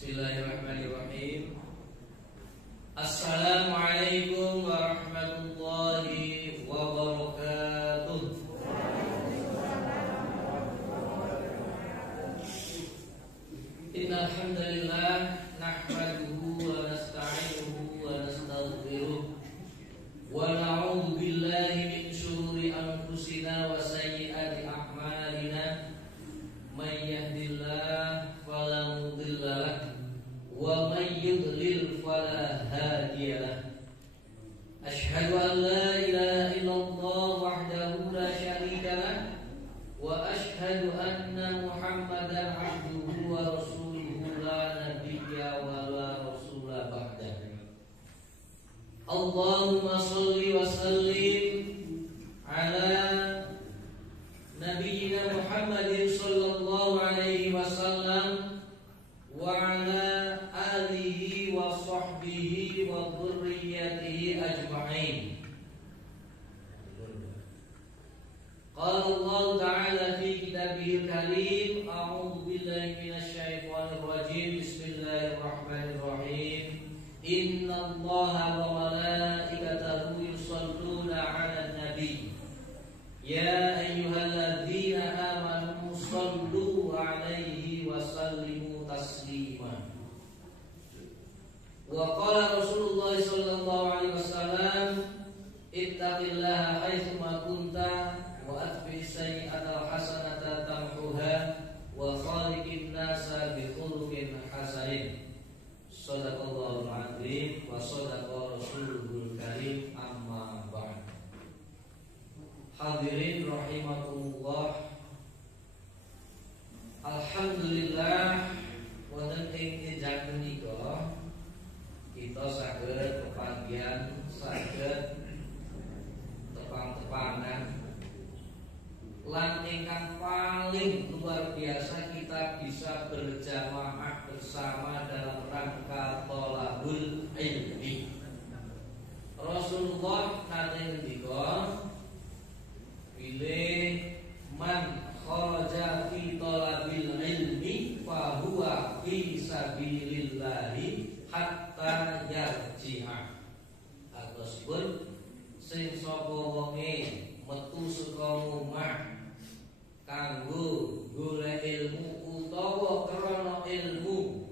Bismillahirrahmanirrahim. Assalamualaikum warahmatullahi wabarakatuh. Innal hamdalillah nahmaduhu wa nasta'inuhu wa nastaghfiruh wa na'udzu billahi min shururi anfusina wa sayyiati a'malina. May yahdihillahu fala mudilla lahu wa may yudlil fala hadiya lahu. Asyhadu an la ilaha illallah wahdahu la syarika lahu wa asyhadu anna Muhammadan abduhu wa rasuluhu la nabiyya wa la rasula ba'dahu. Allahumma shalli wa sallim ala nabiyyina Muhammadin sallallahu alaihi wasallam wa ala alihi wa sahbihi wa dhurriyyatihi ajma'in. Qala Allah ta'ala fi kitabihil karim, a'udzu billahi minasy syaithanir rajim. Bismillahirrahmanirrahim. Innallaha wa malaikatahu yusholluna 'alan nabiy. Ya ayyuhalladzina amanu shallu 'alaihi wa sallimu taslima. Wa qala Rasulullah sallallahu alaihi wasallam, ittaqillaha haitsu ma kunta wa atbi'is sayyi'atal hasanata tamhuha wa khaliqin nasa bi khuluqin hasanin. Shadaqallahul 'azim wa shadaqa rasulul karim, amma ba'd. Hadirin rahimakumullah, alhamdulillah wonten ing enjang menika kita saged pepanggihan, saged tepang-tepangan, lan ingkang paling luar biasa kita bisa berjamaah bersama dalam rangka thalabul ilmi. Rasulullah nate ngendika, bilih man kharaja fi talabil ilmi fa huwa fi sabilillahi hatta yarji'a. Atosipun sing sapa wonge metu saka omah kanggo golek ilmu utawa krana ilmu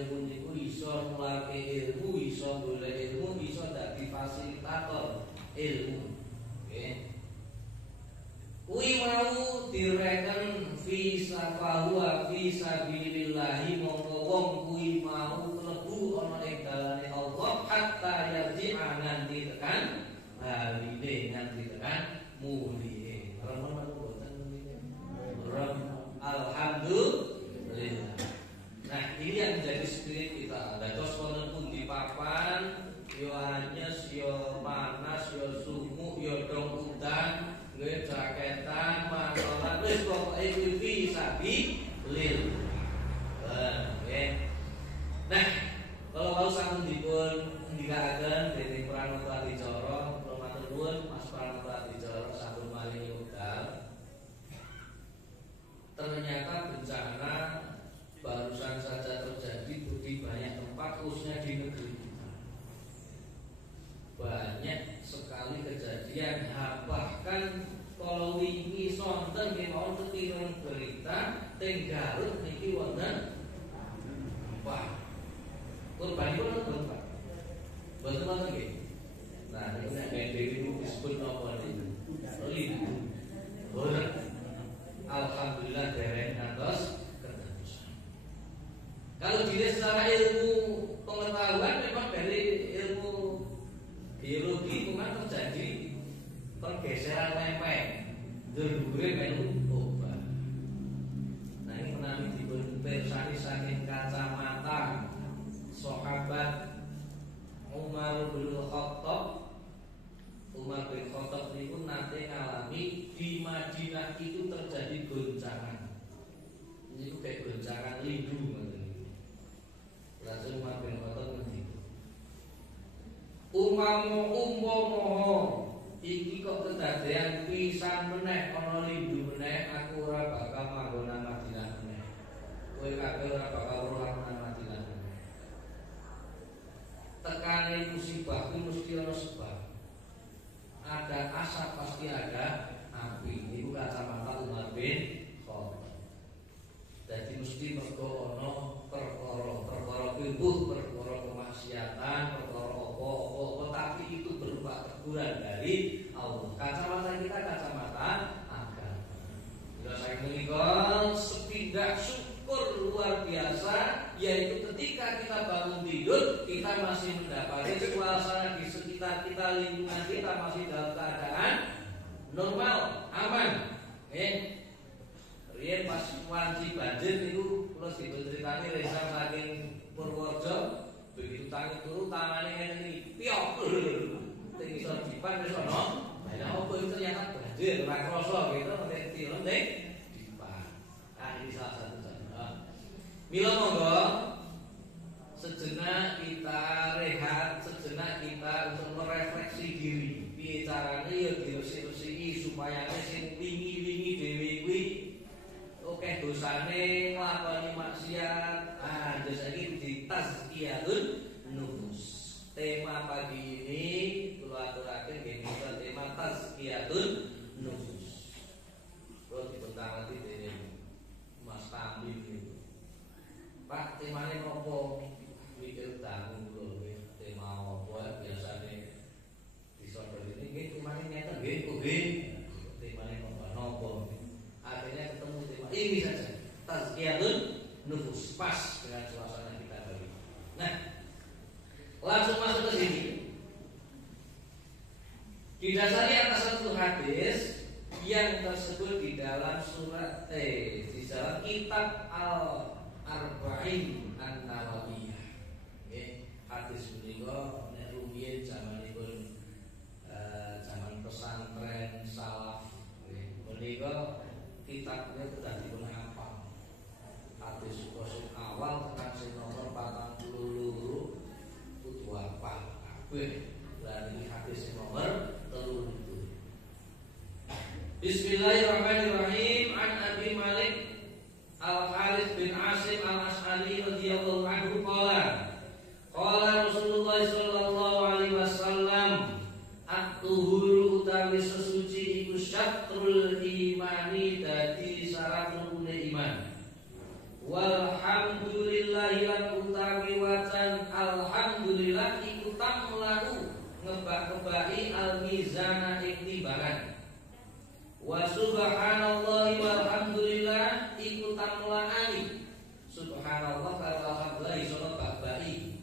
niku iso nulake ilmu, iso golek ilmu, iso dadi fasilitator ilmu. Nggih. Kuwi mau direken fi safahuwa fi sabilillahi, mongko wong kuwi mau mlebu ana ing dalane Allah hatta yarji'a, nganti tekan baline, nganti tekan mulie. Alhamdulillah. Nah, ini yang menjadi spirit kita. Dados wonten pundi papan, yo anyes, yo panas, yo sumuk, yo dong udan, nggih jaketan, masalah wis pokoke kuwi fisabilillah. Nggih. Nah, kalau mau sampun dipun ndikaken dening Pranata Adicara, kula matur nuwun Mas Pranata Adicara sampun maringi wekdal. Ternyata bencana barusan saja terjadi di banyak tempat, khususnya di negeri kita. Banyak sekali kejadian, bahkan kalau wingi sonten kemawon ketiron berita teng Garut niki wonten Pak korban pun wonten Pak. Mboten wonten nggih. Nah, niku nek dhewe niku disebut napa niku? Lidu. Alhamdulillah dereng ngantos kedadosan. Kalau dilihat secara ilmu pengetahuan, memang dari ilmu biologi memang terjadi pergeseran lempeng, dhuwure melu obat. Nah, ini menawi dipun pirsani saking kacamata sahabat Umar bin Khattab. Umar bin Khattab niku nate ngalami di Madinah itu terjadi goncangan. Ini kayak goncangan lindu ngoten niku. Lalu Umar bin Khattab ngendika, umpama iki kok kedadean pisan meneh ana lindu meneh, aku ora bakal manggon nang Madinah meneh. Kowe kabeh ora bakal ora mesti mergo ana perkara kumpul, perkara kemaksiatan, perkara apa-apa, tapi itu berupa teguran dari Allah. Kacamata kita kacamata agama. Bila saya menikah sepindah syukur luar biasa, yaitu ketika kita bangun tidur, kita masih mendapati suasana di sekitar kita, lingkungan kita masih dalam keadaan normal, aman. Riyen pas wanci banjir niku kula diceritani Reza saking Purworejo, begitu tangi turu tangane ngene iki piok. Teng isor dipan wis ana. Lah opo itu ternyata banjir ora krasa gitu nek tilem ning dipan. Ini salah satu cara. Mila monggo sejenak kita rehat, sejenak kita untuk merefleksi diri. Piye carane ya diresik-resiki supaya sing wingi-wingi dhewe kuwi oke dosane nglakoni maksiat. Dosa iki ditazkiyatun nufus. Tema pagi ini kula aturaken nggih tema tazkiyatun nufus. Kula dipentangati dening Mas Tamim niku. Pak, temane nopo? Mikir dangu kula nggih. Tema apa biasane disodori nggih temane nyata nggih kok nggih. Temane nopo? Akhirnya ketemu tema ini saja, tazkiyatun nufus, pas dengan suasana kita tadi. Nah, langsung masuk ke sini. Didasari atas satu hadis yang tersebut di dalam surat di dalam kitab Al-Arba'in An-Nawawiyah. Hadis menika nek rumiyin zamanipun zaman pesantren salaf menika kitabnya sudah dipun hafal. Hadis kosong awal tekan sing nomor 42 kudu hafal kabeh. Lan iki hadis nomor 30. Bismillahirrahmanirrahim. An Abi Malik Al-Harits bin Asim Al-Asy'ari radhiyallahu anhu qala Rasulullah sallallahu alaihi wasallam at-tuhuru utawi sesuci iku syatrul imani dadi syarat rukune iman. Walhamdulillahi lan utawi wacan alhamdulillah iku tamlahu ngebak-ngebaki al-mizana ing timbangan. Wa subhanallahi walhamdulillah iku tamlaani. Subhanallah karo alhamdulillah iso ngebak-baki.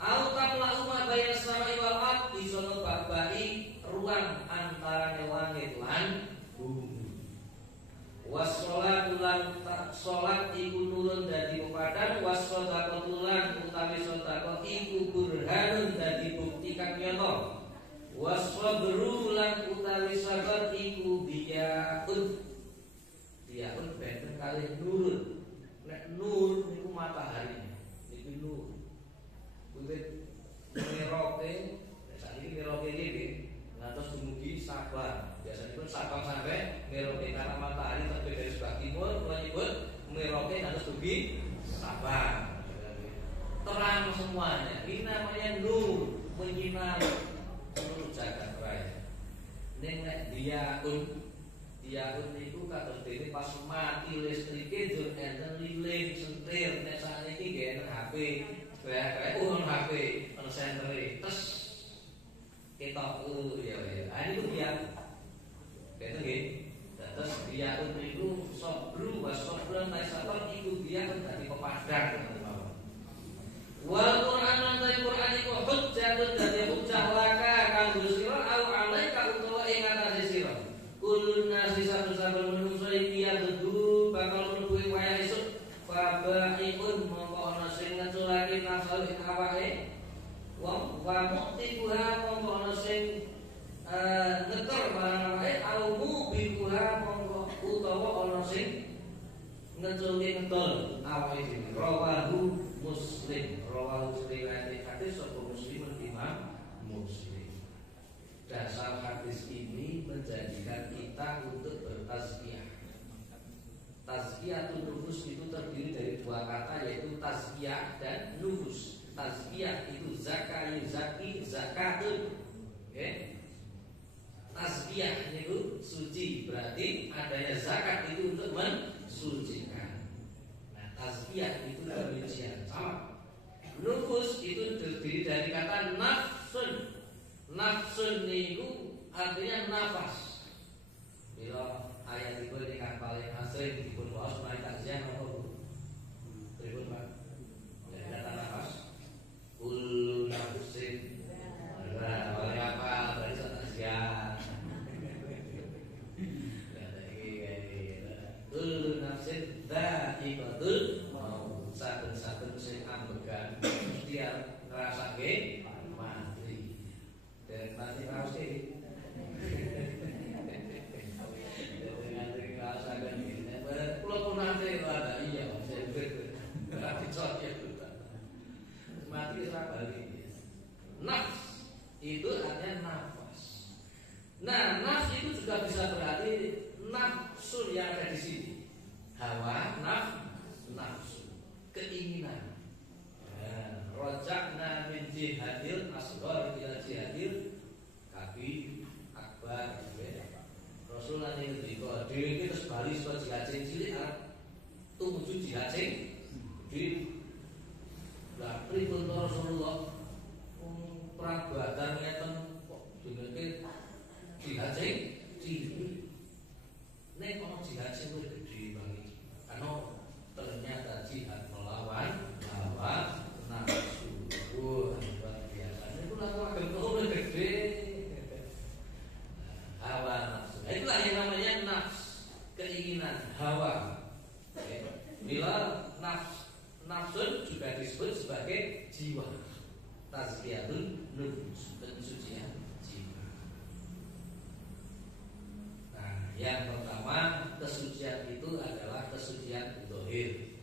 Au tamlahu ma bayna samai wal ard iso ngebak-baki ruang antara langit lan bumi. Wassalatu lan salat iku nurun dadi pepadang, wassadaqatu lan utawi sedekah iku burhanun dadi bukti kang nyata. Wassabru lan utawi sabar iku biyaun. Biyaun benten kalih nurun. Nek nur niku matahari. Niku nur. Kulit meroke, sakniki meroke iki ngantos dumugi Sabang. Biasanya pun Sabang sampai Merauke karena matahari terbit dari sebelah timur, menyebut Merauke ngantos dumugi Sabang. Terang semuanya. Ini namanya nur, menyinar seluruh jagat raya. Nek diaun niku kados dene pas mati listrike dur enten lilin sentir nek sakniki nggih HP. Kayak HP, ono sentere. Terus ketok ya. Ini tuh dia. Kayak nggih. Terus dia itu sabru wasabran sabar iku dia dadi pepadang teman-teman. Wal Qur'an lan Qur'an iku hujjatun dadi hujjah laka kanggo sira au alaika utawa ing atase sira. Kulun nasi saben-saben manungsa iki ya dudu bakal mlebu ing wayah esuk. Fabaikun mongko ana sing ngeculake nafsu ing awake. Wong wa muktibuha mongko ana sing ngeter barang wae au mubikuha mongko utawa ana sing ngeculke ngedol awake dhewe. Rawahu Muslim. Rawahu riwayat hadis sapa Muslim Imam Muslim. Dasar hadis ini menjadikan kita untuk bertazkiyah. Tazkiyatun nufus itu terdiri dari dua kata yaitu tazkiyah dan nufus. Tazkiyah itu zakai, zaki, zakatun. Okay? Tazkiyah itu suci, berarti adanya zakat itu untuk mensucikan. sering dipun waos menawi takziah napa Bu? Pripun Pak? Ya kata nafas. Kullu nafsin. Nah, oleh apa? Berarti takziah. Kullu nafsin dha'iqatul maut. Saben-saben sing ambegan mesti ngrasake mati. Dan mati raos iki. Mati serabali. Nafs itu artinya nafas. Nah, nafs itu juga bisa berarti nafsu yang ada di sini. Hawa, nafsu, keinginan. Rojakna min jihadil asghar ila jihadil kabir akbar. Rasulullah ini ngendika, dhewe iki terus bali saka jihad sing cilik tumuju jihad sing gede. Lah pripun Rasulullah perang Badar ngeten kok jenenge jihad sing cilik. Nek ono jihad sing luwih gedhe bang, karena ternyata jihad melawan hawa nafsu. Wah, luar biasa. Niku lha ageng gede. Hawa nafsu. Itulah yang namanya nafs, keinginan, hawa. Bila nafsun juga disebut sebagai jiwa. Tazkiyatun nufus, pensucian jiwa. Nah, yang pertama kesucian itu adalah kesucian zahir.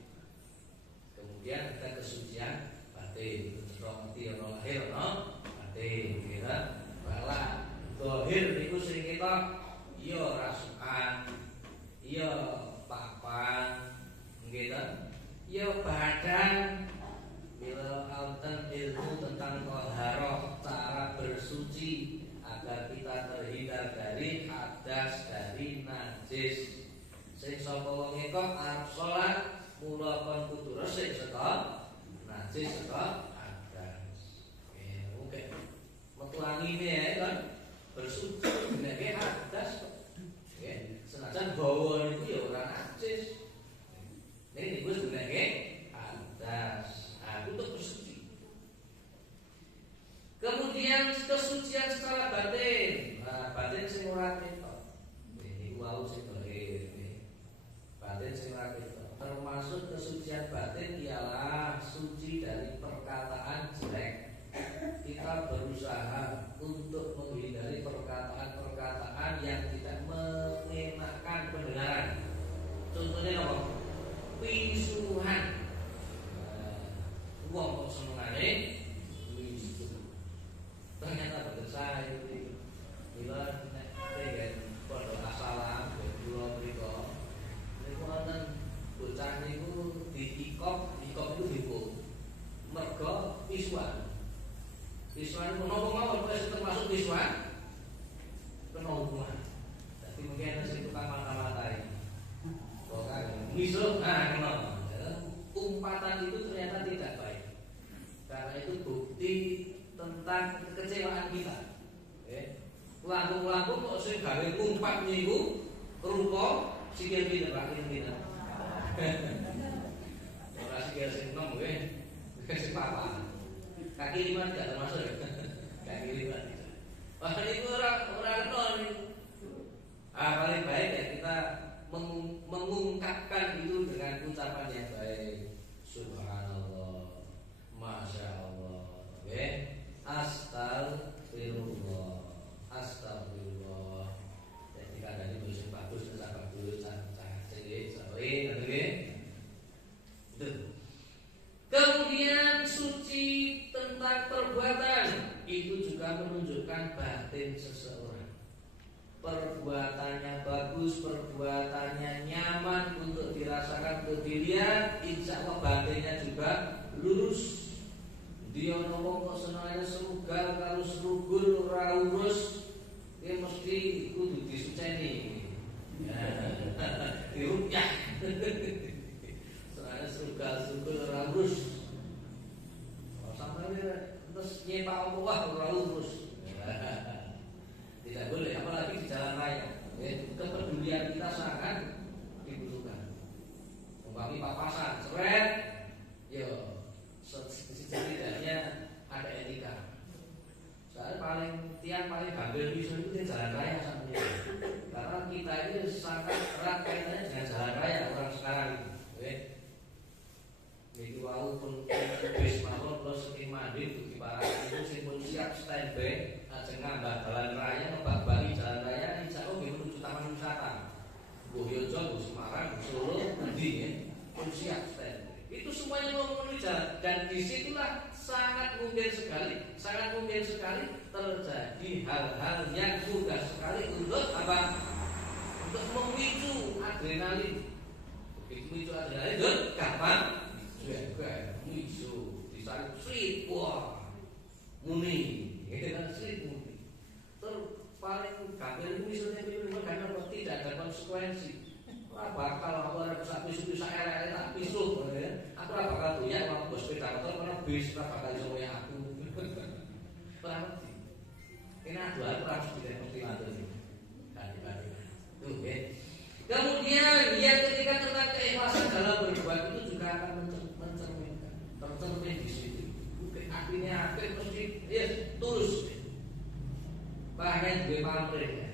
Kemudian ada kesucian batin. Rohati ono lahir ono batin, kira bala zahir niku sing kita ya rasukan, ya papan, nggih ta? Ya badan. Bila altan ilmu tentang taharah, cara bersuci agar kita terhindar dari hadas, dari najis. Sing sapa wong kok arep salat mula kon kudu resik saka najis saka hadas. Oke. Metu angine ya kan bersuci nek hadas. Nggih, senajan bawa niku ya ora najis. Nek niku sebenarnya hadas. Untuk bersuci. Kemudian kesucian secara batin. Nah, batin sing ora ketok. Ini wau sing bahir. Batin sing ora ketok. Termasuk kesucian batin ialah suci dari perkataan jelek. Kita berusaha untuk menghindari perkataan-perkataan yang tidak mengenakan pendengaran. Contohnya apa? Pisuhan. Wong kok senengane wisu. Ternyata bener saya iki. Bila nek pengen padha asalam kula mriku. Niku wonten bocah niku diikop itu dipo. Mergo pisuan. Pisuan menapa mawon wis termasuk pisuan. Kena hukuman. Dadi mungkin ana sing tukang mata-matai. Kok kan miso kena. Umpatan itu ternyata tidak baik. Karena itu bukti tentang kekecewaan kita. Lampung-lampung kok sing gawe umpat niku rupa sikil pinter Pak kita. Ora sikil sing enom nggih. Sing papat. Kaki 5 tidak termasuk ya. Kaki 5 tidak. Wah itu ora kenal. Paling baik ya kita mengungkapkan itu dengan ucapan yang baik. Subhanallah, Masya Allah, Astagfirullah, Astagfirullah. Jadi kadang ini musim bagus, sahabat dulu, Kemudian suci tentang perbuatan itu juga menunjukkan batin seseorang. Perbuatannya bagus, perbuatannya nyaman untuk dirasakan, untuk dilihat, insya Allah batinnya juga lurus. Dia ngomong kok senangnya serugal, kalau serugul, raurus, dia mesti kudu disuceni. Dirukyah. Senangnya serugal, serugul, raurus. Sampai terus nyepak Allah, raurus. Tidak boleh, apalagi di jalan raya. Kepedulian kita sangat dibutuhkan. papasan, seret, yo setidaknya ada etika. Soalnya tiang paling gampil bisa itu jalan raya sampai. Karena kita ini sangat erat kaitannya dengan jalan raya orang sekarang ini. Jadi walaupun bis mawon plus sing mandi bukti para itu sing pun siap standby ajeng ngambah jalan raya ngebak-baki jalan raya insya Allah menuju taman wisata. Boyojo, Semarang, Solo, Ngendi ya, pun siap standby. Itu semuanya memenuhi jalan dan disitulah sangat mungkin sekali terjadi hal-hal yang mudah sekali untuk apa? Untuk memicu adrenalin. Begitu memicu adrenalin, gampang. Juga muncul disalip sleep, wah muni, itu kan sleep muni. Terpaling gampang misalnya itu karena tidak ada konsekuensi. Aku bakal aku bisa pisu saya tak pisu, aku bakal punya uang bos sepeda motor karena bis bakal semuanya aku. Berarti ini adalah harus tidak mesti mantul ini. Tuh, kemudian yang ketika tentang keikhlasan dalam berbuat itu juga akan tercermin di situ. Akhirnya mesti tulus. Bahkan gue pamrih,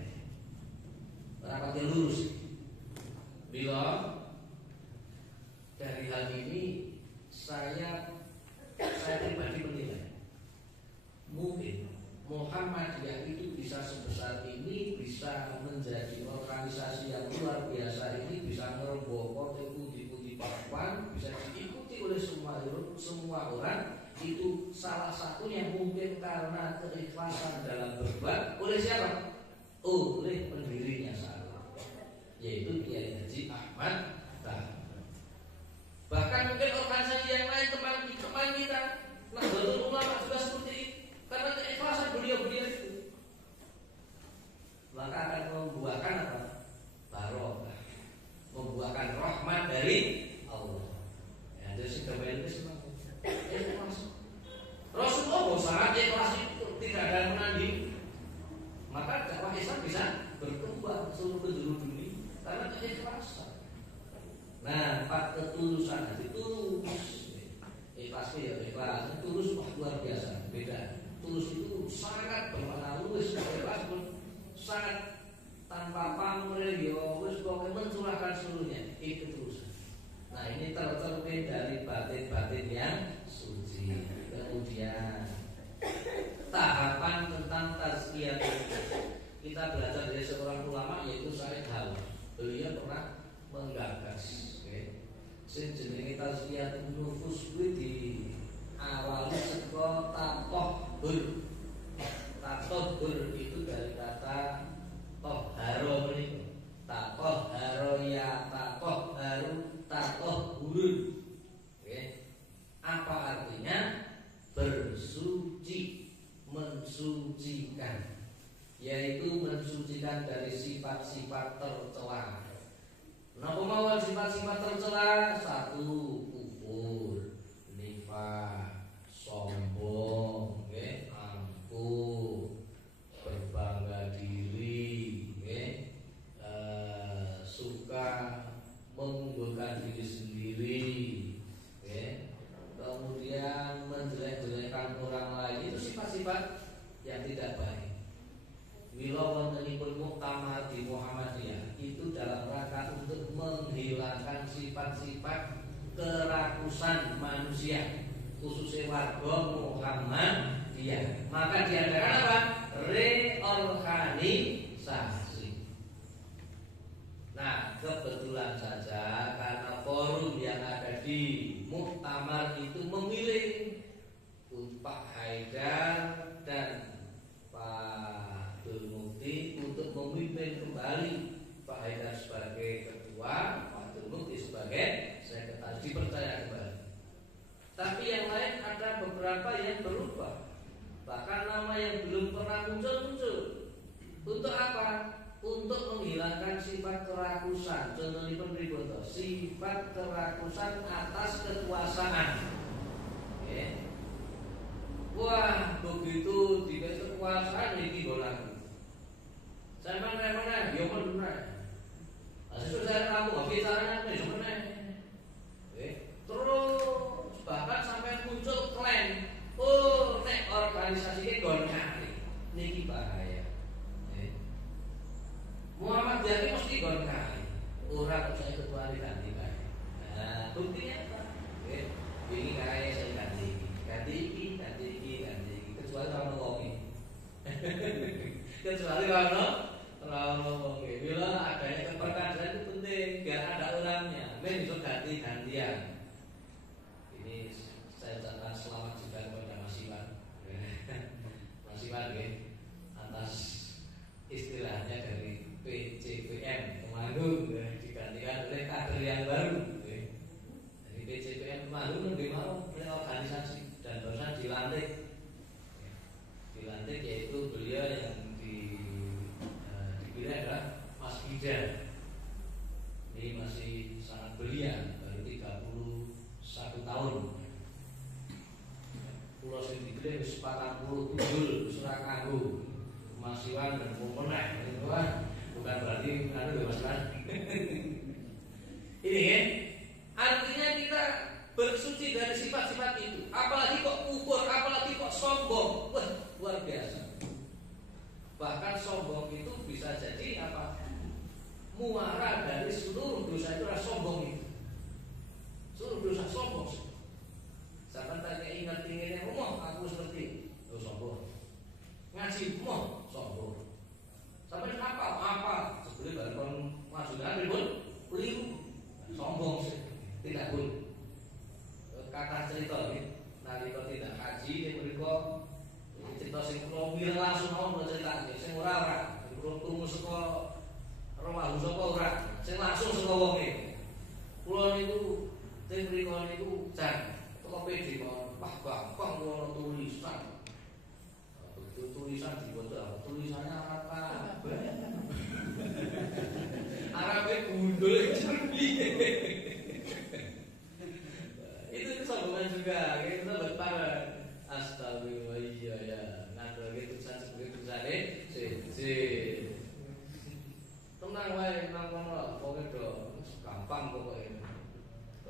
rapatnya lurus. Bila dari hal ini saya pribadi menilai mungkin Muhammadiyah itu bisa sebesar ini, bisa menjadi organisasi yang luar biasa ini, bisa ngerombok pundi-pundi papan, bisa diikuti oleh semua orang. Itu salah satunya mungkin karena keikhlasan dalam berbuat oleh siapa? Oleh pendirinya salah, yaitu Kiai Haji Ahmad Tahir. Bahkan mungkin organisasi yang lain teman kita, Nahdlatul Ulama juga seperti itu. Karena keikhlasan beliau itu, maka akan membuahkan apa? Barokah, membuahkan rahmat dari Allah. Ya, jadi segala itu semua ikhlas. Rasulullah sangat ikhlas itu, tidak ada yang menanding. Maka dakwah Islam bisa berkembang seluruh penjuru dunia karena keikhlasan. Nah, ketulusan hati tulus, ikhlas ya ikhlas, tulus luar biasa, beda. Tulus itu sangat berpengaruh, ikhlas pun sangat tanpa pamrih, wis pokoke mencurahkan seluruhnya. Itu ketulusan. Nah, ini tercermin dari batin-batin yang suci. Kemudian tahapan tentang tazkiyah kita belajar dari seorang ulama yaitu Said Hawa. Beliau pernah menggagas, sing jenenge tazkiyatun nufus kuwi diawali saka tatohur. Tatohur itu dari kata toharo menika. Tatoharo ya tatoharu tatohurun. Apa artinya? Bersuci, mensucikan, yaitu mensucikan dari sifat-sifat tercela. Napa mawon sifat-sifat tercela? Satu, kufur, nifaq, sombong, angkuh, berbangga diri, suka mengunggulkan diri sendiri, kemudian menjelek-jelekan orang lain. Itu sifat-sifat yang tidak baik. Mila wontenipun muktamar di Muhammadiyah itu dalam rangka untuk menghilangkan sifat-sifat kerakusan manusia, khususnya warga Muhammadiyah. Maka diadakan apa? Reorganisasi. Nah, kebetulan saja karena forum yang ada di muktamar itu memilih Pak Haidar dan Pak Abdul Mukti untuk memimpin kembali. Pak Haidar sebagai ketua, Pak Abdul Mukti sebagai sekretaris, dipercaya kembali. Tapi yang lain ada beberapa yang berubah, bahkan nama yang belum pernah muncul. Untuk apa? Untuk menghilangkan sifat kerakusan. Contohnya penriboto, sifat kerakusan atas kekuasaan. Wah, begitu dikasih kekuasaan ini bolang. Saya mana? Ya mana? Sesuai saya kamu, tapi caranya apa? Ya mana? buktinya apa? Ini kayak saya ganti kecuali orang ngopi. Kecuali orang ngopi. Bila adanya keperkasaan itu penting, biar ada orangnya. Men bisa ganti-gantian. Ini saya ucapkan selamat juga kepada Mas Iwan. Mas Iwan atas istilahnya dari PCPM Temanggung digantikan oleh kader yang baru. Jadi PCPM Temanggung lebih mau organisasi dan barusan dilantik yaitu beliau yang dipilih adalah Mas Ida. Ini masih sangat belia, baru 31 tahun. Pulau sing dipilih wis 47 wis ora kanggo Mas Iwan dan pemenang. Bukan berarti Mas Iwan. Ini kan artinya kita bersuci dari sifat-sifat itu. Apalagi kok kufur, apalagi kok sombong. Wah, luar biasa. Bahkan sombong itu bisa jadi apa? Muara dari seluruh dosa itu adalah sombong itu. Seluruh dosa sombong. Sampai tanya ingat ingatnya, aku seperti itu, sombong. Ngaji, sombong. Sampai apa? Sebelum baru masukkan ribut, keliru, sombong sih, tidak boleh. Kata cerita ini, nanti kalau tidak haji, dia berikut cerita sing kula mir langsung mau cerita sing ora kula krungu saka Romahu saka ora sing langsung saka wonge kula niku teng mriku niku jan teko PD mawon wah gampang kula tulisan dibaca tulisannya apa Arabe gundul itu kesombongan juga kita berparan. Astagfirullah ya. Ngadol iki tulisan seperti tulisane tenang wae nang kono pokoke do gampang pokoke.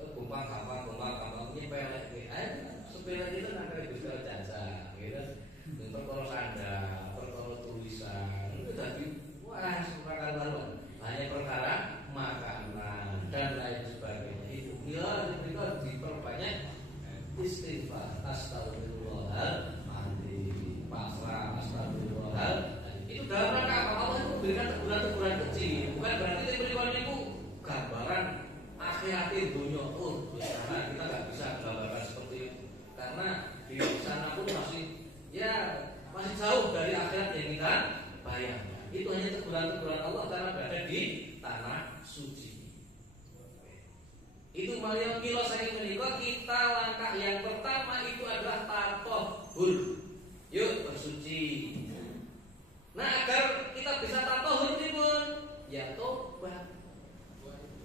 Gampang nyepelek iki. Ayo sepele itu nang kare Gusti jasa gitu. Perkara sandang, perkara tulisan. Itu tadi wah surat karuan. Hanya perkara makanan dan lain sebagainya. Itu ya mereka diperbanyak istighfar, astagfirullahaladzim, pasrah, astagfirullahaladzim. Itu dalam rangka apa? Allah itu memberikan teguran-teguran kecil. Bukan berarti teguran itu gambaran akhir-akhir dunia. Karena kita nggak bisa gambarkan seperti itu. Karena di sana pun masih jauh dari akhirat yang kita bayangkan. Itu hanya teguran-teguran Allah karena berada di tanah suci. Itu Maria Milo saking menikah kita langkah yang pertama itu adalah tatahur. Yuk bersuci. Nah agar kita bisa tatahur ini pun ya tobat.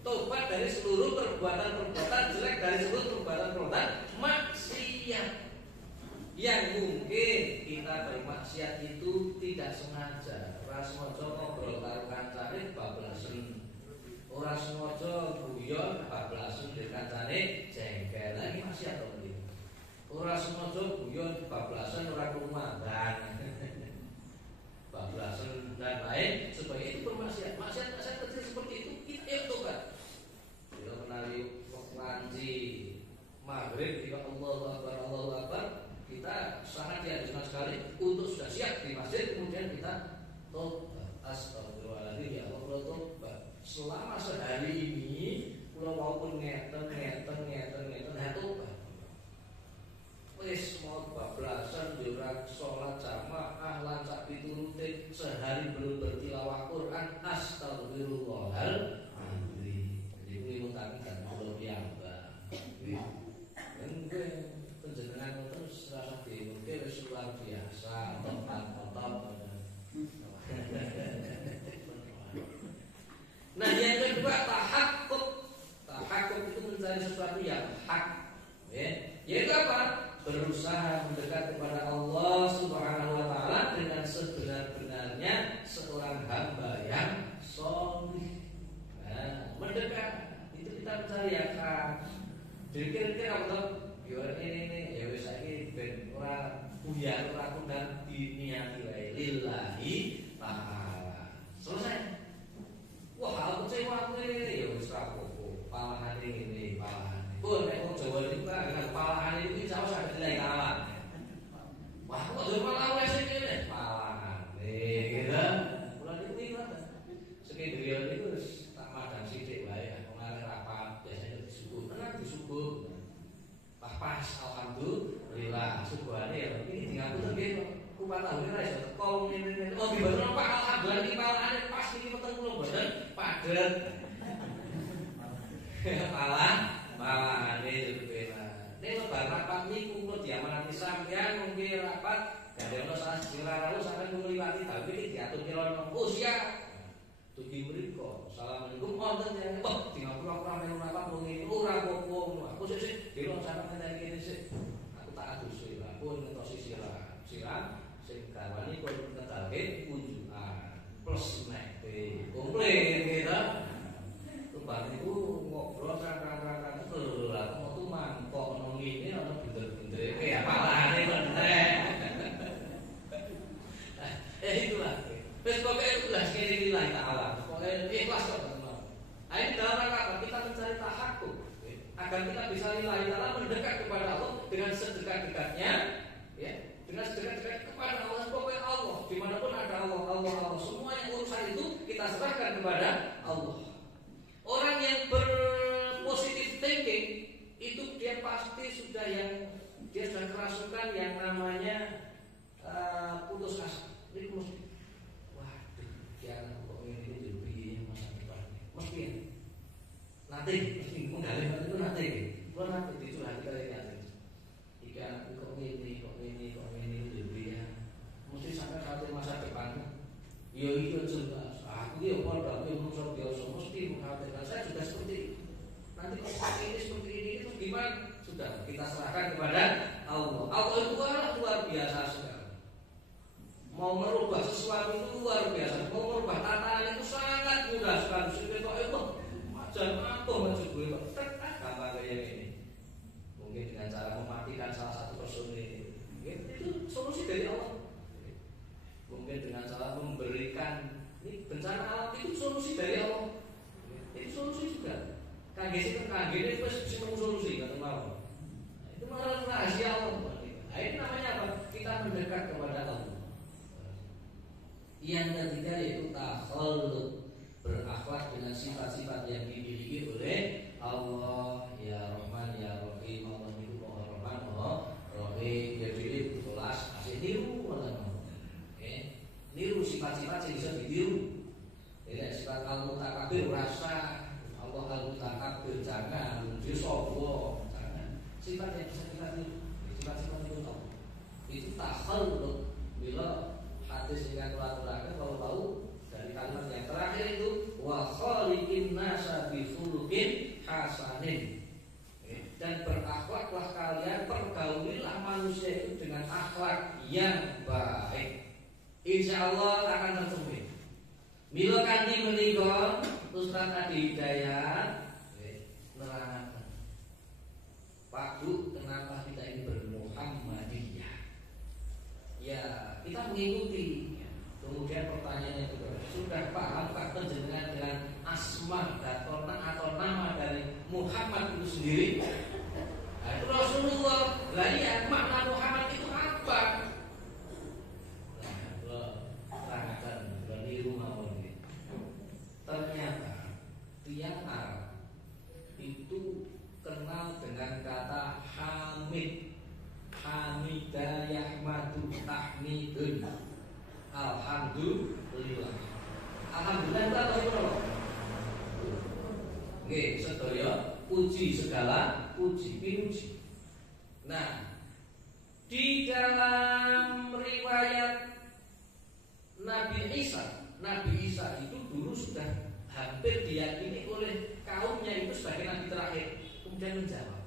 Tobat dari seluruh perbuatan-perbuatan jelek, dari seluruh perbuatan-perbuatan maksiat. Yang mungkin kita bermaksiat itu tidak sengaja. Rasmojo ngobrol karo kancane bablasen. Ora sengaja guyon bablasen dhek kancane jengkel. Lagi maksiat to iki. Ora sengaja guyon bablasen ora kumandan. Bablasen dan lain supaya itu bermaksiat. Maksiat kecil seperti itu kita tobat. Bila menawi ngaji maghrib ketika Allahu Akbar kita sangat dianjurkan sekali untuk sudah siap di masjid kemudian kita tobat. Astagfirullahaladzim ya Allah tobat. Selama sehari ini kula walaupun ngeten tobat. Wis mau bablasan ora salat jamaah lan sak piturute sehari belum bertilawah Quran astagfirullahaladzim. Jadi kuwi mutake kan kula piyambak. Engke panjenengan terus rasa mungkin wis luar biasa top. Nah yang kedua tahakkuk itu mencari sesuatu yang hak, yaitu apa? Berusaha mendekat kepada Allah Subhanahu Wa Taala dengan sebenar-benarnya seorang hamba yang solih. Nah, mendekat itu kita mencari yang hak. Jadi kira-kira apa? Ini ya wis saiki ben ora buyar ora kundang diniati wae lillahi ta'ala. Selesai. Wah, aku kecewa aku ini ya wis rapopo. Palahane ngene, palahane. dengan palaan itu insya Allah ada nilai kalah. Wah, kok cuma lalu sih ini palaan, gitu. Mulai itu ingat, sekitar itu tak madang sidik baik. Mengalir rapat biasanya disuguh, karena disuguh. Pas alhamdulillah suguhannya ya. Ini tinggal putar gitu. Kupat tahu ini rasa teko ini. Oh di bener Pak alhamdulillah ini palaan pas ini peteng kula boten padet. Palaan itu benar. Ini lebar rapat niku kula diamanati sampean mungkin rapat gak ono salah sira lalu sampean ngliwati tapi iki diatur kira oh siap. Dugi mriko. Assalamualaikum wonten ya. Oh, tinggal pulang melu rapat mung ngene ora apa-apa. Aku sik dilo sampean ngene iki sik. Aku tak adus sira. Pun ngentosi sira. Sira sing garwane pun ketalke kunjukan plus nek komplit gitu. Lebar niku ngobrol kan lho lah kok mangkok nang ngene ana bener-bener ya palane bener. Itulah. Terus pokoknya itulah sekali lillahi ta'ala. Pokoknya ikhlas kok teman-teman. Ini dalam rangka apa? Kita mencari tahakkuk agar kita bisa lillahi ta'ala mendekat kepada Allah dengan sedekat-dekatnya, ya, dengan sedekat-dekat kepada Allah. Pokoknya Allah, dimanapun ada Allah, Allah. Semuanya urusan itu kita serahkan kepada Allah. Orang yang berpositif thinking itu dia pasti sudah kerasukan yang namanya putus asa. Ini mesti kok ini lebih masa depan mesti nanti menggali itu nanti kalau nanti dicurhati kali nanti jika kok ini lebih ya mesti sampai khawatir masa depan ya itu jelas aku dia kalau aku manusia biasa mesti mengkhawatirkan saya juga seperti nanti kok seperti ini itu gimana sudah kita serahkan kepada Allah. Allah itu luar biasa sekali. Mau merubah sesuatu itu luar biasa. Mau merubah tatanan itu sangat mudah sekali. Sudah kok itu macam apa macam gue kok gampang kayak ini. Mungkin dengan cara mematikan salah satu personil itu solusi dari Allah. Mungkin dengan cara memberikan ini bencana alam itu solusi dari Allah. Itu solusi juga. Kagesi itu pasti solusi kata mau. Itu malah rahasia Allah. Ini namanya apa? Kita mendekat kepada Allah. Yang ketiga yaitu takhallud, berakhlak dengan sifat-sifat yang dimiliki oleh Allah. Ya Rahman, Ya Rahim, Allah itu Maha Rahman, Maha Rahim. Ya jadi kelas asih niru niru sifat-sifat yang bisa ditiru. Tidak sifat al-mutakabir rasa Allah al-mutakabir jangan dia sombong jangan. Sifat yang bisa kita tiru, sifat-sifat itu tahu. Itu takhallud bila hadis yang telah kalau tahu dari kalimat yang terakhir itu wa khaliqin nasa bi khuluqin hasanin. Dan berakhlaklah kalian, pergaulilah manusia itu dengan akhlak yang baik. Insya Allah akan tercermin. Mila kanthi menika Ustaz Adi Hidayat nerangkan. Pak Bu, kenapa kita ini bermuhammadiyah? Ya, kita mengikuti. Kemudian pertanyaannya juga sudah pahamkah penjenengan dengan asma atau nama dari Muhammad itu sendiri? Nah, itu Rasulullah. Lah iya, makna Muhammad itu apa? Ternyata tiang Arab itu kenal dengan kata hamid, hamidah yahmadu tahmidun, alhamdulillah. Alhamdulillah itu apa itu? Oke, sedaya puji segala puji pinuji. Nah, di dalam riwayat Nabi Isa itu dulu sudah hampir diyakini oleh kaumnya itu sebagai nabi terakhir. Kemudian menjawab,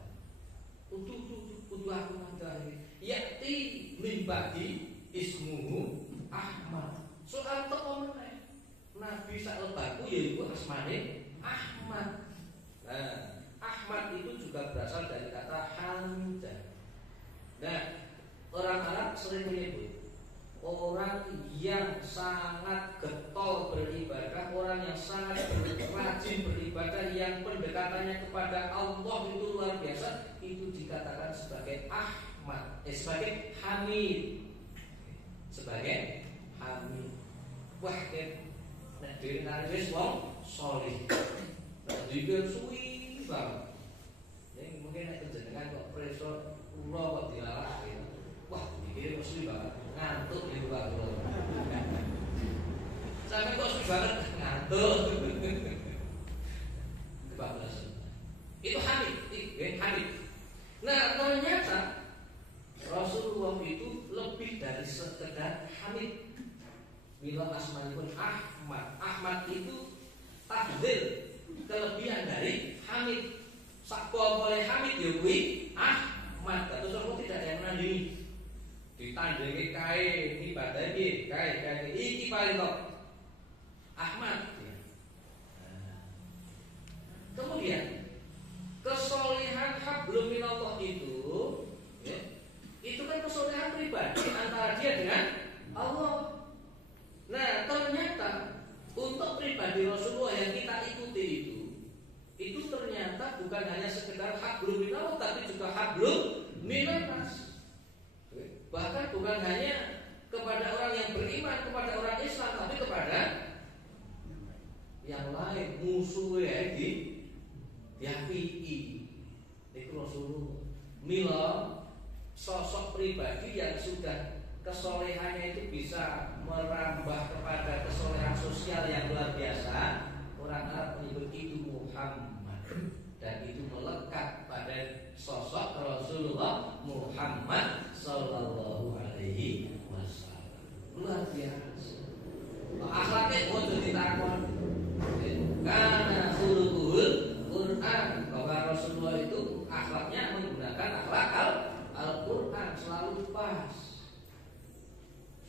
Utuh aku nabi terakhir. Yakti min ba'di ismuhu Ahmad. Soal teko meneh. Nabi saklebaku yaiku asmane Ahmad. Nah, Ahmad itu juga berasal dari kata hamidah. Nah, orang Arab sering menyebut orang yang sangat getol beribadah, orang yang sangat rajin beribadah, yang pendekatannya kepada Allah itu luar biasa, itu dikatakan sebagai Ahmad, sebagai Hamid, sebagai Hamid. Wah, nek dhewe wis wong saleh. Dikir suwi banget. Ning mungkin nek jenengan kok preso kula kok dilarang. Wah, dikir suwi banget. Ngantuk ya Pak kula. Sampai kok suwi banget ngantuk. Kebablasan. Itu Hamid, Hamid. Nah, ternyata Rasulullah itu lebih dari sekedar Hamid. Mila asmanipun Ahmad. Ahmad itu tafdil, kelebihan dari Hamid. Sakpo oleh Hamid ya kuwi Ahmad. Terus aku tidak ada yang nandingi. Ditandingi kae ibadah iki, kae iki paling top. Ahmad. Kemudian kesolehan hablum minallah itu, ya, itu kan kesolehan pribadi antara dia dengan Allah. Nah, ternyata untuk pribadi Rasulullah yang kita ikuti itu ternyata bukan hanya sekedar hablum minallah, tapi juga hablum minannas. Bahkan bukan hanya kepada orang yang beriman, kepada orang Islam, tapi kepada yang lain, musuhnya diakui. Itu Rasulullah. Mila sosok pribadi yang sudah kesolehannya itu bisa merambah kepada kesolehan sosial yang luar biasa. Orang Arab menyebut itu Muhammad, dan itu melekat pada sosok Rasulullah Muhammad Sallallahu Alaihi Wasallam. Luar biasa. Akhlaknya mau jadi takon. Karena khuluqul Quran, bahwa Rasulullah itu akhlaknya menggunakan akhlak Al-Quran, selalu pas.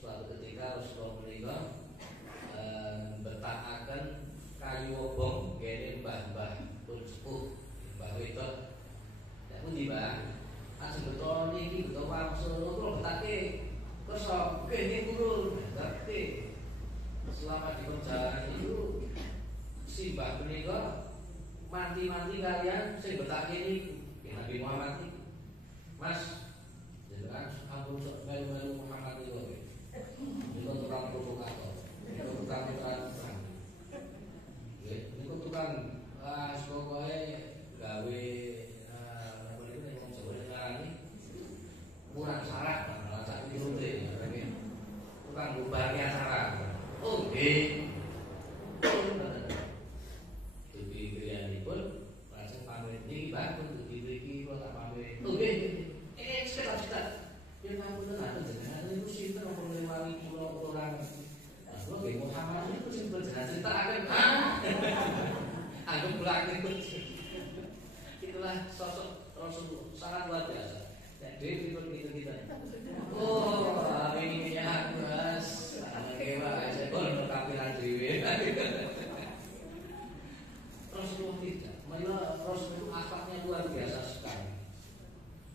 Suatu ketika Rasulullah menikah betakaken kayu obong kene mbah-mbah pun sepuh, mbah wedok. Ya pundi, Mbah? Ajeng beto niki beto wangsul kula betake kersa kene kurun. Ngerti. Selama di perjalanan itu si mbah menika manti-manti kalian sing betake niku Nabi Muhammad niku. Mas, jenengan ampun sok melu-melu Muhammad niku. Niku tukang provokator. Niku tukang terang. Niku tukang pokoke gawe apa niku nek wong Jawa ngarani kurang syarat, malah sak pirute tukang ngubahke acara. Oh, nggih. Itulah sosok Rasulullah sangat luar biasa. Dan dia ikut kita. Oh, ini minyak mas. Kewa, saya boleh kapiran dewi. Rasulullah tidak. Malah Rasulullah akhlaknya luar biasa sekali.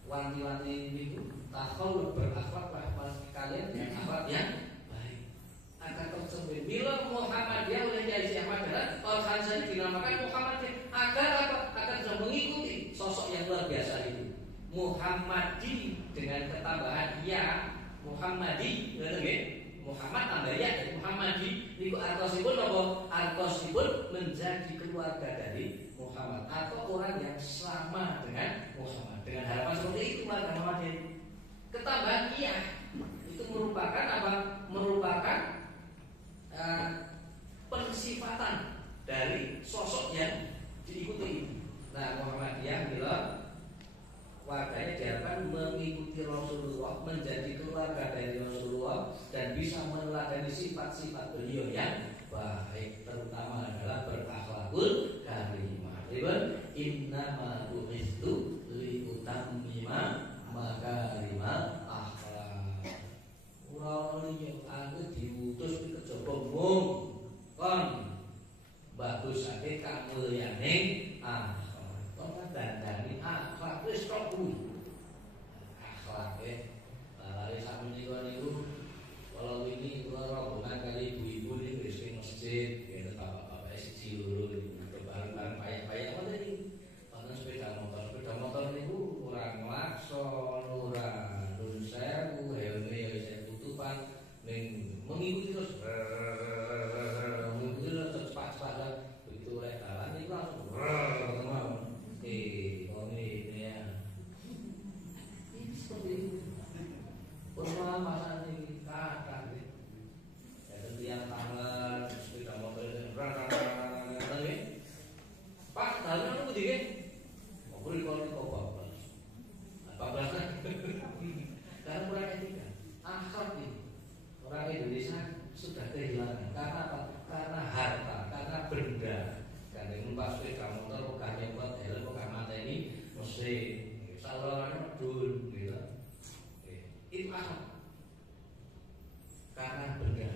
Wanti-wanti itu takhul berakhlaklah kalian yang akhlak yang baik. Akan tercermin. Bila Muhammadiyah oleh Kiai Ahmad Dahlan, organisasi dinamakan Muhammadiyah agar apa? Akan sudah mengikuti sosok yang luar biasa itu. Muhammadi dengan ketambahan ya, Muhammadi, betul nggih? Muhammad tambah ya, Muhammadi niku artosipun apa? Artosipun menjadi keluarga dari Muhammad atau orang yang sama dengan Muhammad. Dengan harapan seperti itu keluarga Muhammad ini. Ketambahan iya itu merupakan apa? Merupakan pensifatan dari sosok yang diikuti. Nah, Muhammadiyah bila warganya diharapkan mengikuti Rasulullah, menjadi keluarga dari Rasulullah dan bisa meneladani sifat-sifat beliau yang baik, terutama adalah berakhlakul karimah. Innama bu'istu liutammima makarimal akhlak. Ora liya aku diutus iki kejaba mung kon bagusake kamulyaning akhlak. Kon dandani akhlak wis tok kuwi. Akhlak lalai sak menika niku kalau ini kula rombongan kali ibu-ibu niku wis ing masjid, ya bapak-bapak siji loro niku bareng-bareng payah-payah ngoten iki. Wonten sepeda motor niku kurikulum kok bablas kan karena kurang etika akhlak ini orang Indonesia sudah kehilangan karena apa? Karena harta, karena benda. Karena numpak sepeda motor bukan nyebut helm bukan mateni mesin salurannya medun gitu. Itu akhlak karena benda.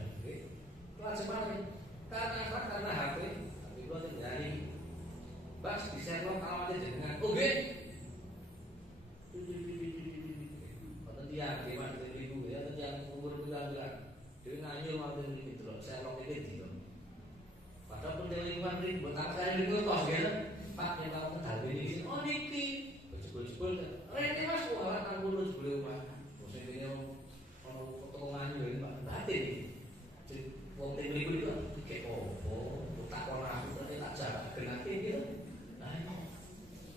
Kelas mana? Karena akhlak karena HP. Tapi gua tinggali bas di server awalnya dengan oke. Atau dia gimana ibu ya, atau yang umur bilang dia nanya waktu ini gitu loh, saya waktu ini gitu. Padahal pun dia lingkungan ribu, tak saya ribu kos gitu. Pak dia tahu kan ini, oh niki, bejebul, rene mas kualat aku lulus beliau mas. Maksudnya dia mau potongan gitu pak, batin. Wong tim ribu itu kayak tak orang aku tapi tak jaga genakin gitu. Nah ini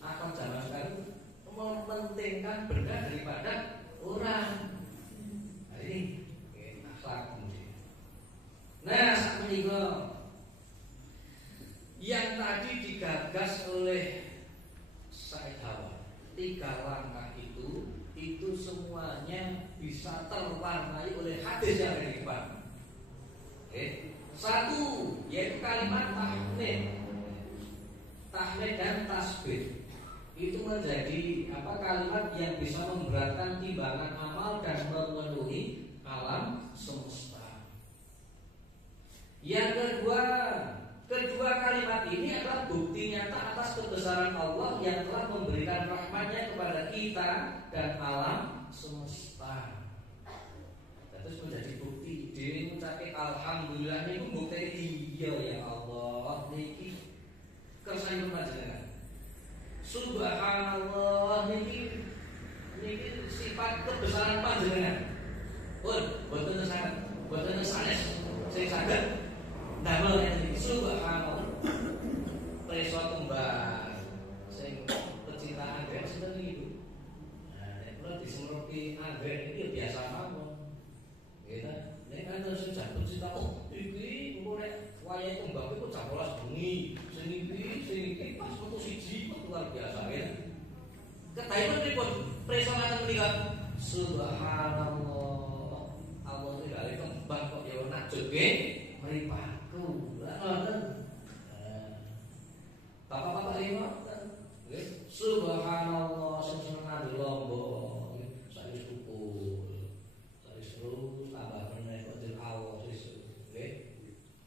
akan zaman sekarang mementingkan benda daripada orang. Nah ini akhlak. Nah saat ini yang tadi digagas oleh Said Hawa 3 langkah itu semuanya bisa terwarnai oleh hadis yang ada di depan. Satu yaitu kalimat tahmid dan tasbih. Itu menjadi kalimat yang bisa memberatkan timbangan amal dan memenuhi alam semesta. Yang kedua kalimat ini adalah bukti nyata atas kebesaran Allah yang telah memberikan rahmat-Nya kepada kita dan alam semesta. Terus menjadi bukti diri mencapai alhamdulillah ini bukti iya ya Allah niki kersane panjenengan. Subhanallah niki sifat kebesaran panjenengan. Boten sanes sing saged ndamel niki subhanallah. Preso kembar sing pecintaan dhewe sinten niku. Nah, nek kula disemroki anggrek iki biasa mawon. Gitu. Nek kan sudah bercerita, iki engko nek wayahe kembang iku jam 12 bengi. Sing iki pas metu siji kok luar biasa ya. Ketaipan pripun? Preso ngaten menika. Subhanallah. Allah iki gale kembang kok ya nakjut nggih mripatku. Lah ngoten. Bapak-bapak iki nggih. Subhanallah sing seneng ngambil lombok. Saya syukur. Terus tambah meneh kok Allah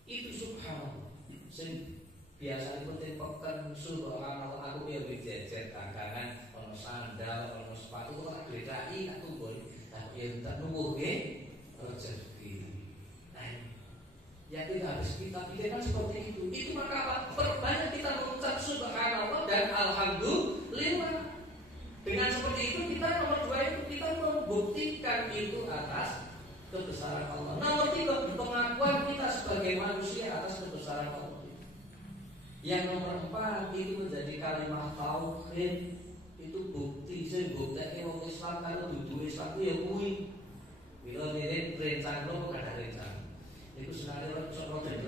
itu subhanallah. Sing biasa iku tempokan subhanallah aku piye jejer dagangan ono sandal ono sepatu kok gledaki tak tumbon. Tapi tak nuwuh nggih rezeki. Ya tidak habis kita pikirkan seperti itu. Itu maka apa? Perbanyak kita mengucap subhanallah dan alhamdulillah. Dengan seperti itu kita nomor 2 itu kita membuktikan itu atas kebesaran Allah. Nomor 3 pengakuan kita sebagai manusia atas kebesaran Allah. Yang nomor 4 itu menjadi kalimat tauhid. Itu bukti sing bukti wong Islam kalau dudu Islam itu ya kuwi. Bila mirip rencang lo kok ada rencang. Itu senare ora iso rodeng.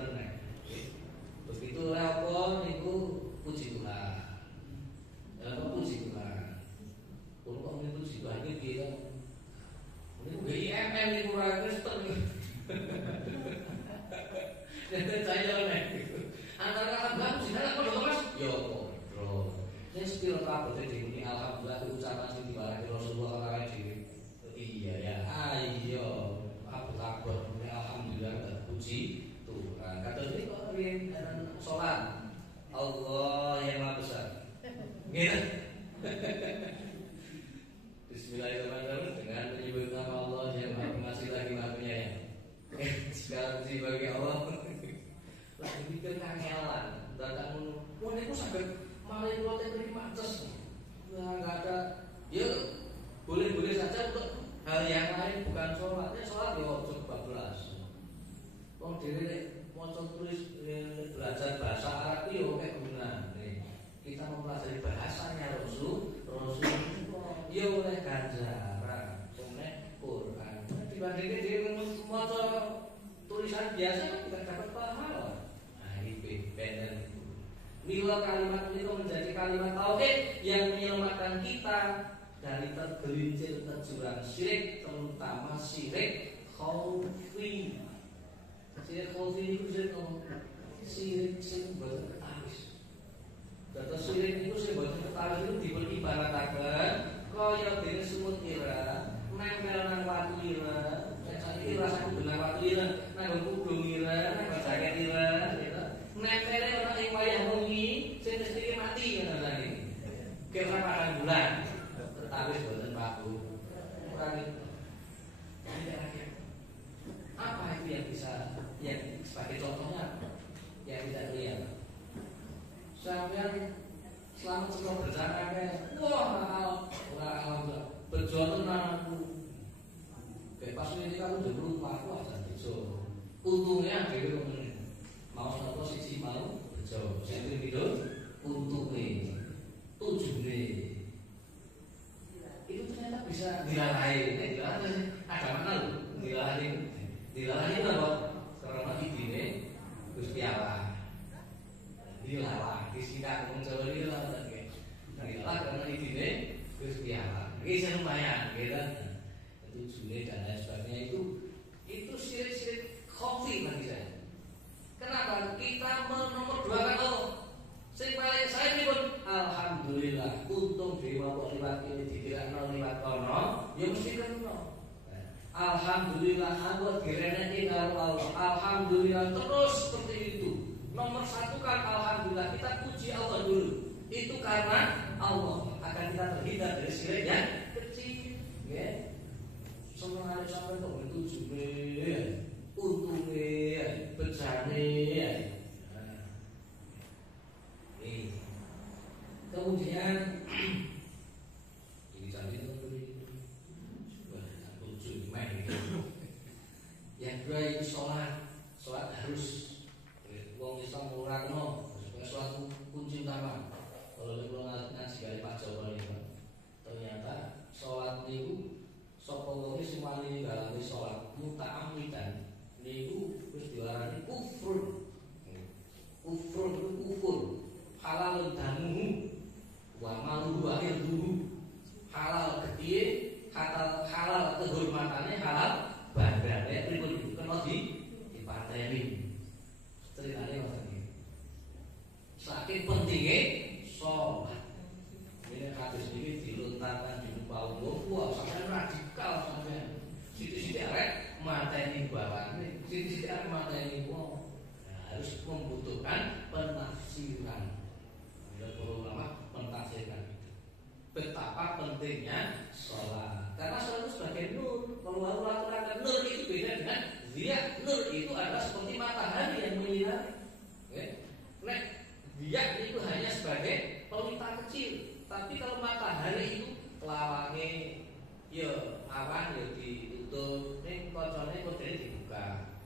Begitu apa niku puji Tuhan. Apa puji Tuhan. Kalau itu sih banyak dia, ini BIMM ini kurang Kristen. Jadi saya nih, antara abang sih ada apa mas? Yo, bro. Saya sepil apa tadi ini alhamdulillah ucapan sih dibalas Rasulullah orang ini. Iya ya, ayo, apa takut? Alhamdulillah terpuji Tuhan. Kata ini kok rian sholat Allah yang maha besar. Gitu. Bismillahirrahmanirrahim dengan menyebut nama Allah yang maha pengasih lagi maha penyayang. Segala puji bagi Allah. Lagi pikir kangelan, datang menurut. Wah ini aku sakit malah itu lote terima terus. Nah nggak ada. Ya boleh saja untuk hal yang lain bukan sholatnya sholat ya coba 14. Wong dhewe mau tulis belajar bahasa Arab itu kayak guna. Kita mempelajari bahasanya Rasul ya oleh ganjaran, oleh Quran. Dibandingkan dia membaca tulisan biasa kan tidak dapat pahala. Nah ini benar itu. Mila Sehingga kalimat itu menjadi kalimat tauhid yang menyelamatkan kita dari tergelincir ke jurang syirik, terutama syirik khaufi. Syirik khaufi itu syirik sing boten ketaris. Dados syirik itu sing boten ketaris itu diibarataken kaya dene sumut ira nempel nang watu ira, saiki rasa kudu nang watu ira, nang kudung ira, nang jaket ira, gitu. Nempel ora ing wayah wengi sing mesti mati ngono lagi. Kira parang bulan. Tapi boten baku. Ora apa itu yang bisa, yang sebagai contohnya yang tidak lihat. Sampai selamat semua berjalan kayak wah orang berjuang nananku. Kayak pas ini kan udah lupa aku aja bejo. Untungnya dewe mau satu sisi mau bejo. Saya itu untungnya, tujuannya. Itu ternyata bisa dilalahi, ada mana lu dilalahi apa? Karena idine Gusti Allah dilalah, disidak wong Jawa iki lha dilalah karena idine Gusti Allah. Iki lumayan, gitu. Tujuannya dan lain sebagainya itu syirik khafi bagi saya. Kenapa? Kita nomor 2 kan Allah. Sing paling saya pun alhamdulillah untung dewa kok liwat ini dikira liwat kono ya mesti kena. Alhamdulillah aku direneki karo Allah. Alhamdulillah terus seperti itu. Nomor 1 kan alhamdulillah kita puji Allah dulu. Itu karena Allah akan kita terhindar dari syirik yang kecil. Ya. Semua sampai kok tujuane, untunge, bejane. Kemudian ini tadi yang kedua itu sholat harus wong Islam murahno supaya sholat kunci utama. Kalau kita ngaji kali Pak Jawa ini, ternyata sholat niku sapa wong sing wani dalem sholat muta'ammidan niku wis diarani kufur. Kufur halal damuhu wa malu wa irduhu. Halal gede, halal kehormatannya, halal badane pripun kena dipateni. Ceritane ngoten iki. Saking pentingnya sholat. Ini hadis ini dilontarkan di muka umum. Wah, sampeyan radikal sampeyan. Sithik-sithik arek mateni bawane, sithik-sithik arek mateni wong. Harus membutuhkan penafsiran. Para ulama mentafsirkan itu. Betapa pentingnya sholat. Karena sholat itu sebagai nur. Kalau Allah katakan nur itu beda dengan ziya. Nur itu adalah seperti matahari yang menyinari. Nek ziya itu hanya sebagai pelita kecil. Tapi kalau matahari itu lawange, ya awan ya ditutup. Ning kocone kodene dibuka.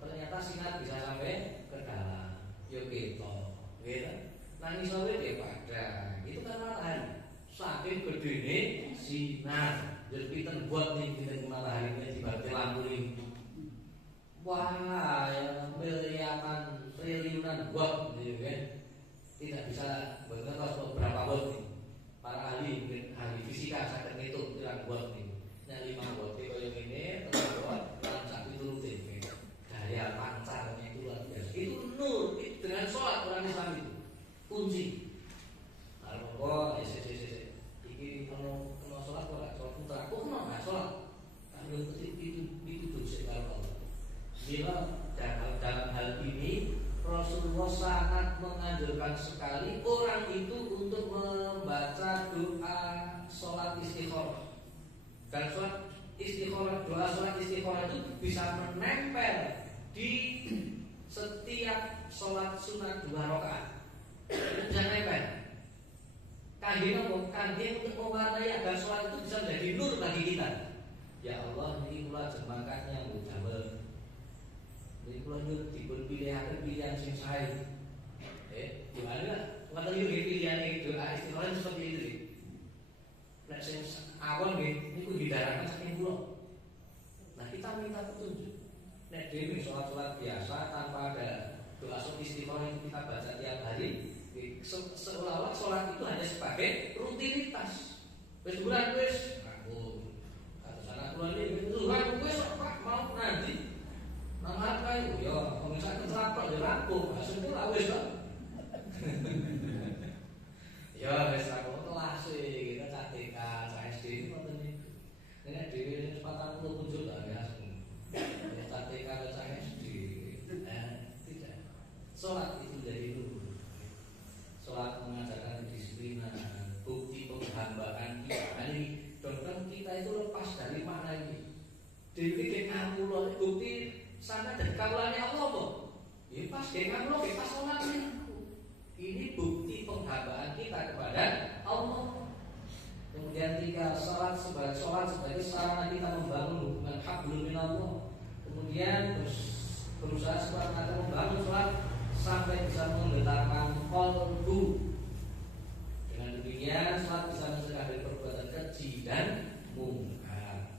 Ternyata sinar bisa sampai ke dalam. Ya ketok. Gitu. Nang isore dia pada itu kan matahari saking gedene sinar jadi kita buat nih kita matahari ini dibagi lampu ini wah ya miliaran triliunan watt gitu kan tidak bisa benar berapa watt nih para ahli mungkin ahli fisika saya ngitung kira watt nih yang 5 watt itu yang ini terus watt lancar itu rutin daya pancarnya itu luar biasa itu nur itu dengan sholat orang Islam itu kunci. Kalau iki kalau sholat kok putra, kok nggak sholat? Kalau itu dosa kalau bila dalam hal ini Rasulullah sangat menganjurkan sekali orang itu untuk membaca doa sholat istikharah. Dan sholat istikharah, doa sholat istikharah itu bisa menempel di setiap sholat sunat 2 rakaat. Jangan nempel. Kangge untuk mewarnai agar sholat itu bisa menjadi nur bagi kita. Ya Allah, ini pula jemangkatnya damel. Ini pula nur dipun pilihan sing sae. Gimana? Ngoten iki pilihan iki doa istiqomah seperti itu. Nek sing awon nggih niku didarakan saking kula. Nah, kita minta petunjuk. Nek dhewe sholat biasa tanpa ada doa istiqomah itu kita baca tiap hari. seolah-olah sholat itu hanya sebagai rutinitas. Wis bulan wis aku kados anak kula iki Tuhan wis Pak mau nanti nang apa itu ya misalkan terapok ya rampung maksudku lah wis kok. Ya wis aku kelas iki kita cah TK, cah SD ngoten niku. Nek dhewe 40 punjul lah ya. Ya cah TK cah SD. Tidak. Salat itu dari luhur. Salat mengajarkan kedisiplinan, bukti penghambaan kita. Ini dokter kita itu lepas dari makna ini. Dewi ngaku bukti sampai dari kaulane Allah kok. Ya pas ngaku pas salat ini bukti penghambaan kita kepada Allah. Kemudian tiga, salat sebagai sarana kita membangun hubungan hablum minallah. Kemudian berusaha supaya kita membangun salat sampai bisa menggetarkan qalbu. Dengan demikian salat bisa mencegah dari perbuatan keji dan mungkar.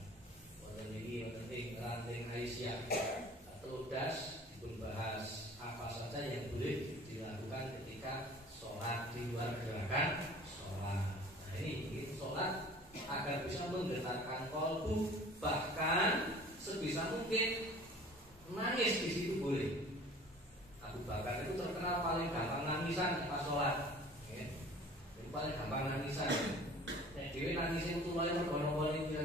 Wonten iki ranting Aisyah atau das dibahas apa saja yang boleh dilakukan ketika sholat di luar gerakan sholat. Nah ini sholat agar bisa menggetarkan kolbu, bahkan sebisa mungkin nangis di situ boleh. Abu Bakar itu terkenal paling gampang nangisan pas sholat. Yang paling gampang nangisan. Nek dhewe nangis itu mulai mergono-gono iki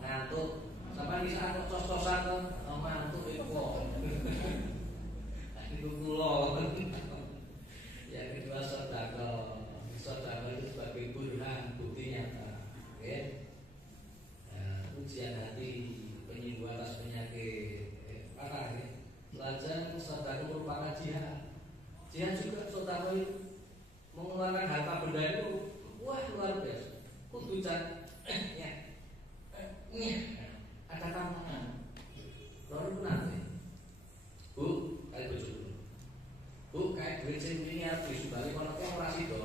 ngantuk. Sampai bisa kok cos-cosan to, mantuk iku. Itu kula. Yang kedua sedekah. Sedekah itu sebagai burhan, bukti nyata. Oke. Nah, ujian hati, penyembuhan atas penyakit. Apa ya? Pelajaran sedekah merupakan jihad. Jihad juga sedekah itu mengeluarkan harta benda itu wah luar biasa. Kudu ada tambahan. Lalu nanti Bu, kayak bojoku. Bu, kayak duit sing ini harus disubali kono kok ora sida.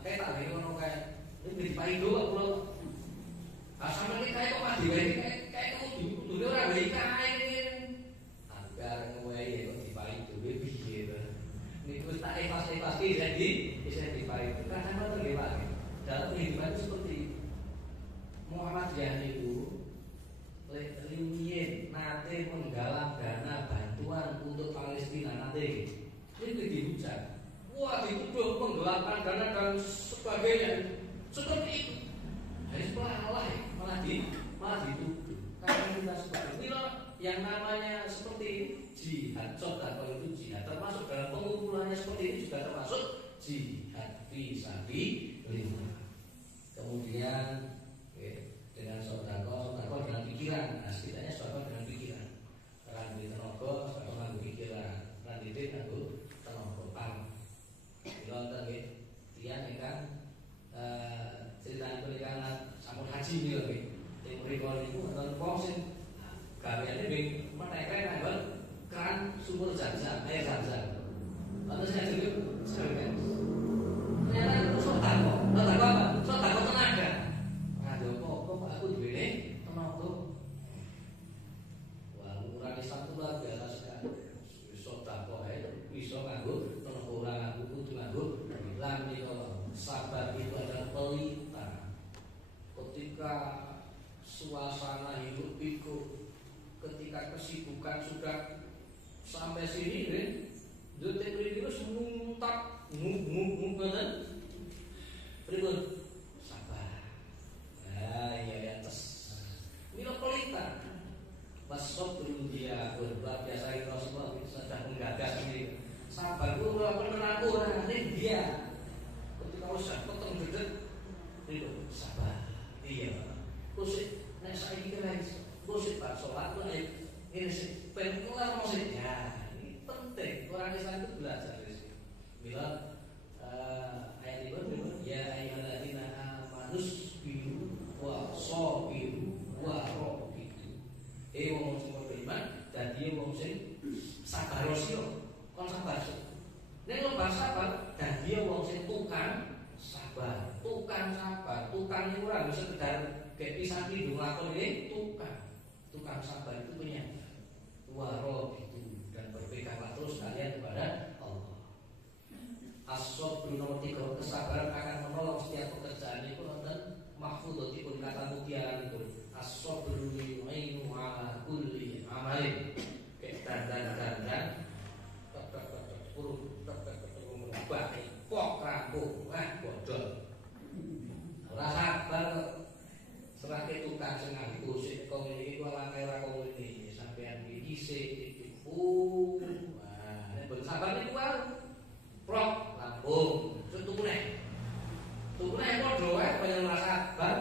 Kayak tak lek kono kayak ini dipaido kok kula. Ah sampe iki kayak kok mah diwehi kayak kudu ora wehi kae iki. Agar ngowehi kok dipaido piye to. Niku tak ikhlas-ikhlas iki jadi bisa dipaido. Kadang-kadang nggih Pak. Dalam kehidupan itu seperti itu. Muhammadiyah itu Limien nate menggalang dana bantuan untuk Palestina nate ini dihujat. Wah dituduh menggelapkan dana dan sebagainya seperti itu. Harus malah dituduh. Karena kita seperti ini yang namanya seperti jihad sedekah itu jihad termasuk dalam pengumpulannya seperti ini juga termasuk jihad fisabilillah. Kemudian dengan sedekah dengan pikiran. Nah, setidaknya sedekah dengan pikiran. Kan di tenaga, sedekah dengan pikiran. Kan di tenaga, tenaga. Kalau tadi tiang kan cerita pernikahan sampun haji nih lagi. Yang pernikahan itu adalah konsep. Kalian ini menaikkan anggot keran sumur zam-zam, air zam-zam. Lalu saya juga serem. Ternyata itu sedekah. Sedekah apa? Sedekah tenaga. Aku dibeli tenaga. Wah, ukuran Islam itu luar biasa sekali. Sedekah bisa nganggo tenaga ora nganggo kudu nganggo lan niku sabar itu adalah pelita. Ketika suasana hidup pikuk, ketika kesibukan sudah sampai sini kan, detik mriki wis muntak ngoten. Pripun? Ya atas. Ini pelita. Masuk dulu dia luar biasa itu Rasulullah sudah menggagas ini. Sabar itu benar aku ini dia. Ketika usah potong gede, itu sabar. Iya. Kusik, nek saiki kira kusik pak sholat tuh ini sih penting maksudnya. Ini penting. Orang Islam itu belajar dari sini. Bila ayat ini ya ayyuhalladzina amanus biru wa sabiru wa rabitu. Wong sing beriman dadi wong sing sabar sira. Kon sabar. Nek lo sabar dadi wong sing tukang sabar. Tukang sabar. Tukang iku ora sekedar gek pisan ki nglakoni iki tukang. Tukang sabar itu punya wa rabitu dan berpeganglah terus kalian kepada Allah. As-sabru nomor 3, kesabaran akan menolong setiap pekerjaan itu dan mahfudhatipun kata mutiara itu. As-sabru yu'inu ala kulli amalin. Kayak dandan baik pok rampung bodol. Ora sabar serah tukang sing ngaku sik kok iki ora kaya kowe sampean iki isih nek ben sabar niku prok rampung tukune padha wae kaya ora sabar.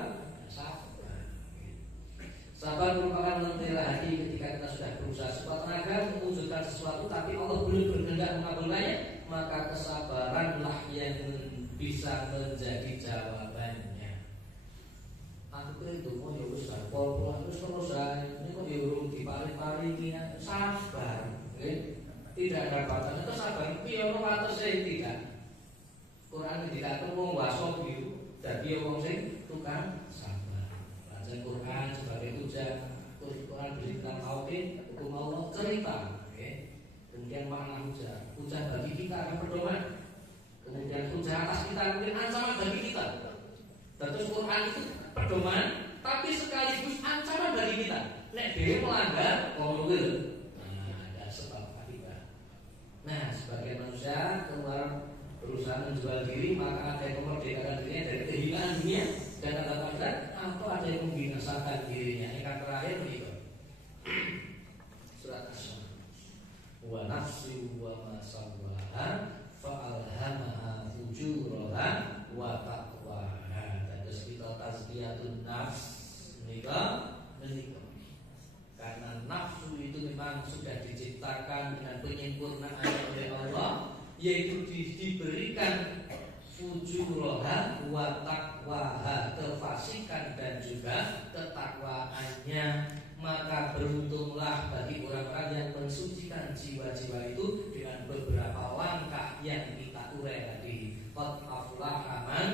Sabar merupakan lentera hati ketika kita sudah berusaha sekuat tenaga mewujudkan sesuatu tapi Allah belum berkehendak mengabulkannya, maka kesabaranlah yang bisa menjadi jawabannya. Aku itu mau ya wis pol-pol terus ini kok ya urung diparing-paringi sabar, tidak ada batasnya. Terus sabar piye ono watese tidak. Quran dikatakan wong wasop itu dadi wong sing tukang sabar. Quran sebagai hujah, Quran berita tauhid, hukum Allah cerita, kemudian makna hujah bagi kita akan pedoman, kemudian hujah atas kita mungkin ancaman bagi kita. Terus Quran itu pedoman, tapi sekaligus ancaman bagi kita. Nek dhewe melanggar, ngomongil, ada sebab akibat. Nah, sebagai manusia keluar berusaha menjual diri, maka ada yang memerdekakan dirinya dari kehinaan dunia dan akhirat, atau ada yang membinasakan dirinya. Yang terakhir begitu. Surat Asy-Syams. Wa nafsi wa ma sawwaha fa alhamaha fujuraha wa taqwaha. Terus kita tazkiyatun nafs menika. Karena nafsu itu memang sudah diciptakan dengan penyempurnaan oleh Allah, yaitu diberikan fujuraha wa taqwaha, kefasikan dan juga ketakwaannya. Maka beruntunglah bagi orang-orang yang mensucikan jiwa-jiwa itu dengan beberapa langkah yang kita urai tadi. Qad aflaha man